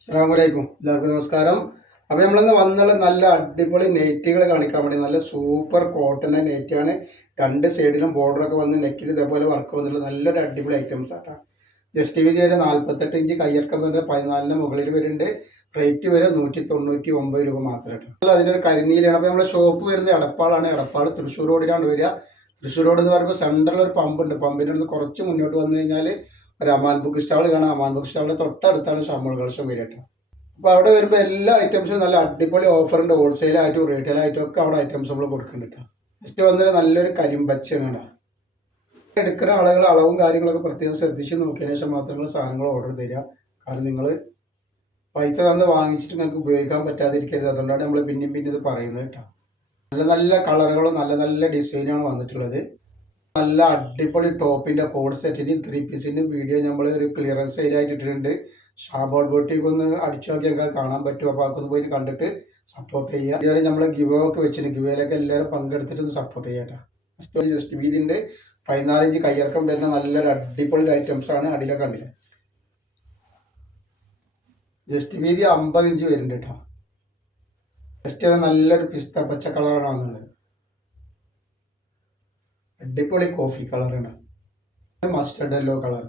അസ്സലാമലൈക്കും എല്ലാവർക്കും നമസ്കാരം. അപ്പോൾ നമ്മളിന്ന് വന്നുള്ള നല്ല അടിപൊളി നെറ്റുകൾ കാണിക്കാൻ വേണ്ടി നല്ല സൂപ്പർ കോട്ടൻ്റെ നെറ്റാണ്. രണ്ട് സൈഡിലും ബോർഡറൊക്കെ വന്ന് നെക്കിൽ ഇതേപോലെ വർക്ക് വന്നിട്ടുള്ള നല്ലൊരു അടിപൊളി ഐറ്റംസ് ആട്ടാണ്. ജസ്റ്റ് വീതി വരെ 48 ഇഞ്ച്, കയ്യിറക്കം വരെ 14 മുകളിൽ വരുന്നുണ്ട്. റേറ്റ് വരെ 199 രൂപ മാത്രം കേട്ടോ. അതിൻ്റെ ഒരു കരിനീലാണ്. അപ്പോൾ നമ്മുടെ ഷോപ്പ് വരുന്നത് എടപ്പാളാണ്. എടപ്പാൾ തൃശ്ശൂർ റോഡിലാണ് വരിക. തൃശ്ശൂർ റോഡ് എന്ന് പറയുമ്പോൾ സെൻട്രൽ ഒരു പമ്പുണ്ട്. പമ്പിൻ്റെ അടുത്ത് കുറച്ച് മുന്നോട്ട് വന്നു കഴിഞ്ഞാൽ ഒരു അമാൻ ബുക്ക് സ്റ്റാൾ കാണാം. അമാൻ ബുക്ക് സ്റ്റാളിൻ്റെ തൊട്ടടുത്താണ് ഷാമോൾ കളക്ഷൻ വരിക കേട്ടോ. അപ്പോൾ അവിടെ വരുമ്പോൾ എല്ലാ ഐറ്റംസും നല്ല അടിപൊളി ഓഫറുണ്ട്. ഹോൾസെയിലായിട്ടും റീറ്റെയിലായിട്ടും ഒക്കെ അവിടെ ഐറ്റംസ് നമ്മൾ കൊടുക്കുന്നുണ്ട് കേട്ടോ. ജസ്റ്റ് വന്നിട്ട് നല്ലൊരു കരിമ്പച്ചയാണ് കേട്ടോ. എടുക്കുന്ന ആളുകൾ അളവും കാര്യങ്ങളൊക്കെ പ്രത്യേകം ശ്രദ്ധിച്ച് നോക്കിയതിനു ശേഷം മാത്രം സാധനങ്ങൾ ഓർഡർ തരിക. കാരണം നിങ്ങൾ പൈസ തന്ന് വാങ്ങിച്ചിട്ട് നിങ്ങൾക്ക് ഉപയോഗിക്കാൻ പറ്റാതിരിക്കരുത്. അതുകൊണ്ടാണ് നമ്മൾ പിന്നെയും പിന്നെ ഇത് പറയുന്നത് കേട്ടോ. നല്ല നല്ല കളറുകളും നല്ല നല്ല ഡിസൈനാണ് വന്നിട്ടുള്ളത്. നല്ല അടിപൊളി ടോപ്പിൻ്റെ കോഡ് സെറ്റിൻ്റെയും 3 പീസിൻ്റെയും വീഡിയോ നമ്മൾ ഒരു ക്ലിയറൻസ് സെയിലായിട്ട് ഇട്ടിട്ടുണ്ട്. ഷാബോർഡ് ബോട്ടിക്ക് ഒന്ന് അടിച്ചു നോക്കി ഞങ്ങൾക്ക് കാണാൻ പറ്റും. അപ്പോൾ അതൊക്കെ ഒന്ന് പോയിട്ട് കണ്ടിട്ട് സപ്പോർട്ട് ചെയ്യുക. ഇതുവരെ നമ്മൾ ഗിവോ ഒക്കെ വെച്ചിട്ടുണ്ട്. ഗിവോയിലൊക്കെ എല്ലാവരും പങ്കെടുത്തിട്ട് ഒന്ന് സപ്പോർട്ട് ചെയ്യാം കേട്ടോ. ജസ്റ്റ് വീതിൻ്റെ 14 ഇഞ്ച് കയ്യിറക്കം തരുന്ന നല്ലൊരു അടിപൊളി ഐറ്റംസ് ആണ്. അടിയിലൊക്കെ കണ്ടില്ല. ജസ്റ്റ് വീതി 50 ഇഞ്ച് വരുന്നുണ്ട് കേട്ടോ. ജസ്റ്റ് അത് നല്ലൊരു പിസ്ത പച്ച കളറാണ് വന്നുള്ളത്. അടിപൊളി കോഫി കളറാണ്. Mustard yellow colour.